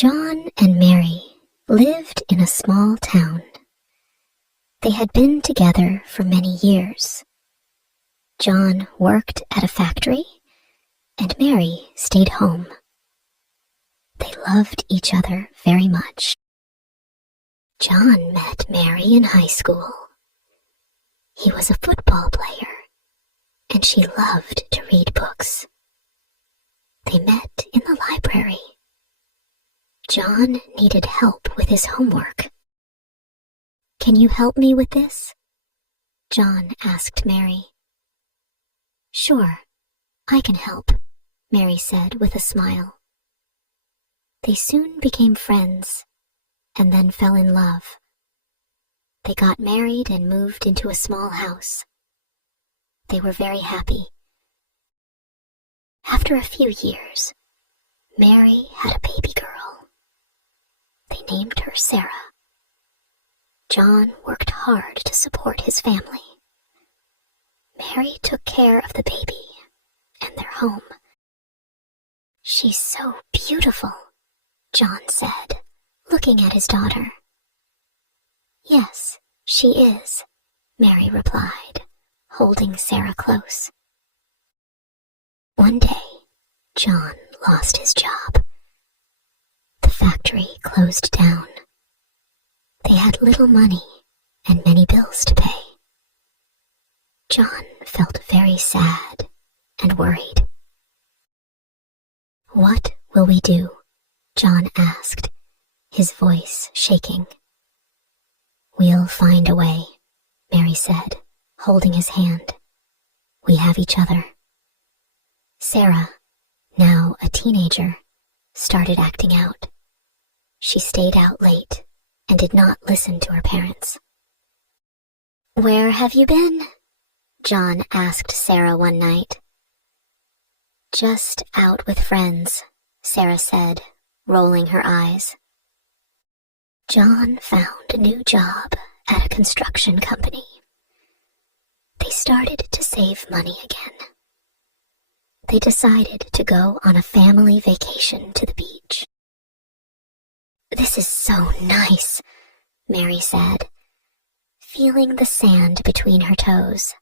John and Mary lived in a small town. They had been together for many years. John worked at a factory, and Mary stayed home. They loved each other very much. John met Mary in high school. He was a football player, and she loved to read books. They met in the library. John needed help with his homework. "Can you help me with this?" John asked Mary. "Sure, I can help," Mary said with a smile. They soon became friends, and then fell in love. They got married and moved into a small house. They were very happy. After a few years, Mary had a baby girl. They named her Sarah. John worked hard to support his family. Mary took care of the baby and their home. "She's so beautiful," John said, looking at his daughter. "Yes, she is," Mary replied, holding Sarah close. One day, John lost his job. The factory closed down. They had little money and many bills to pay. John felt very sad and worried. "What will we do?" John asked, his voice shaking. "We'll find a way," Mary said, holding his hand. "We have each other." Sarah, now a teenager, started acting out. She stayed out late and did not listen to her parents. "Where have you been?" John asked Sarah one night. "Just out with friends," Sarah said, rolling her eyes. John found a new job at a construction company. They started to save money again. They decided to go on a family vacation to the beach. "This is so nice," Mary said, feeling the sand between her toes.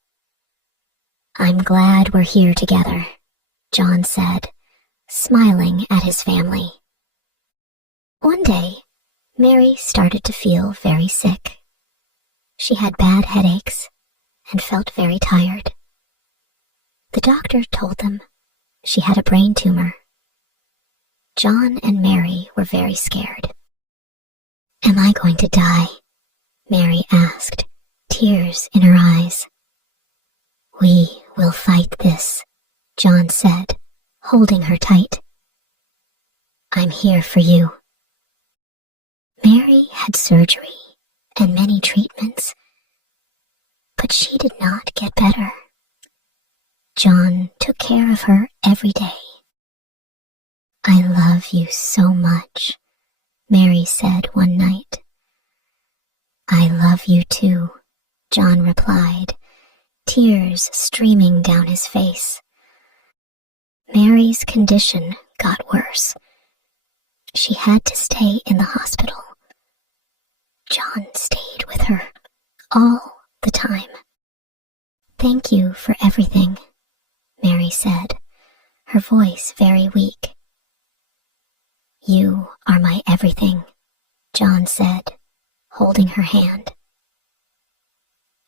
"I'm glad we're here together," John said, smiling at his family. One day, Mary started to feel very sick. She had bad headaches and felt very tired. The doctor told them she had a brain tumor. John and Mary were very scared. "Am I going to die?" Mary asked, tears in her eyes. "We will fight this," John said, holding her tight. "I'm here for you." Mary had surgery and many treatments, but she did not get better. John took care of her every day. "I love you so much," Mary said one night. "I love you too," John replied, tears streaming down his face. Mary's condition got worse. She had to stay in the hospital. John stayed with her all the time. "Thank you for everything," Mary said, her voice very weak. "You are my everything," John said, holding her hand.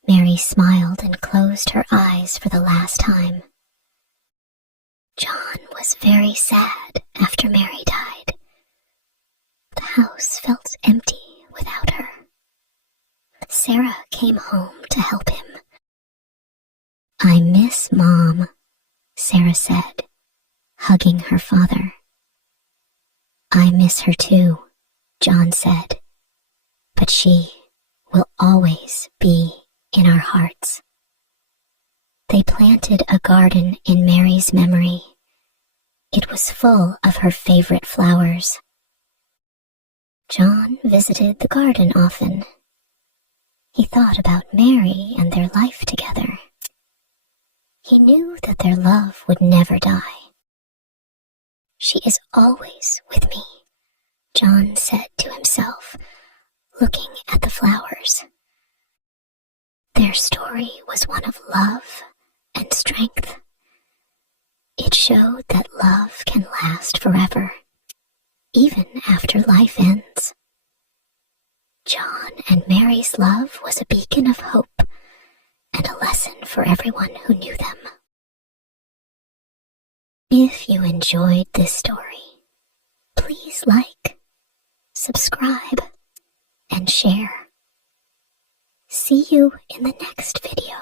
Mary smiled and closed her eyes for the last time. John was very sad after Mary died. The house felt empty without her. Sarah came home to help him. "I miss Mom," Sarah said, hugging her father. "I miss her too," John said, "but she will always be in our hearts." They planted a garden in Mary's memory. It was full of her favorite flowers. John visited the garden often. He thought about Mary and their life together. He knew that their love would never die. "She is always with me," John said to himself, looking at the flowers. Their story was one of love and strength. It showed that love can last forever, even after life ends. John and Mary's love was a beacon of hope and a lesson for everyone who knew them. If you enjoyed this story, please like, subscribe, and share. See you in the next video.